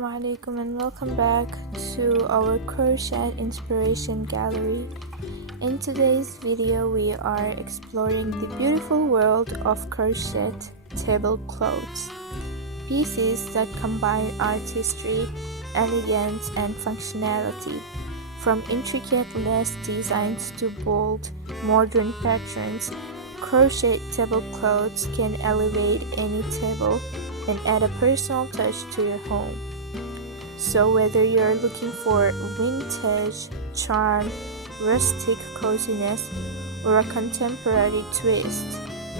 Assalamualaikum and welcome back to our crochet inspiration gallery. In today's video we are exploring the beautiful world of crochet tablecloths, pieces that combine artistry, elegance and functionality. From intricate lace designs to bold modern patterns, crochet tablecloths can elevate any table and add a personal touch to your home. So whether you're looking for vintage, charm, rustic coziness, or a contemporary twist,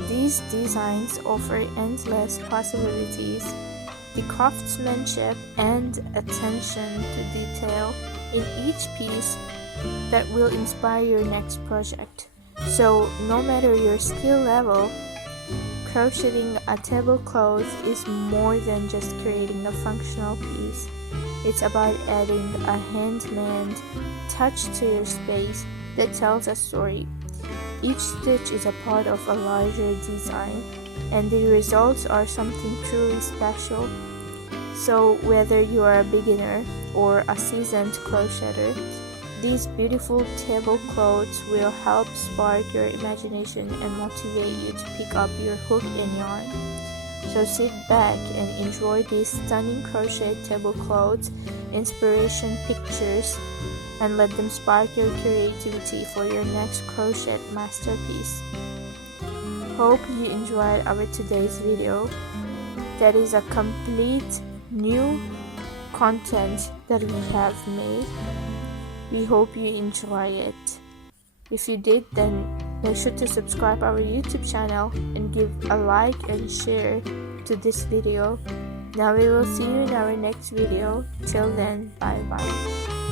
these designs offer endless possibilities. The craftsmanship and attention to detail in each piece that will inspire your next project. So no matter your skill level, crocheting a tablecloth is more than just creating a functional piece. It's about adding a handmade touch to your space that tells a story. Each stitch is a part of a larger design, and the results are something truly special. So whether you are a beginner or a seasoned crocheter, these beautiful tablecloths will help spark your imagination and motivate you to pick up your hook and yarn. So sit back and enjoy these stunning crochet tablecloths, inspiration pictures, and let them spark your creativity for your next crochet masterpiece. Hope you enjoyed our today's video. That is a complete new content that we have made. We hope you enjoy it. If you did, then make sure to subscribe our YouTube channel and give a like and share to this video. Now we will see you in our next video. Till then, bye bye.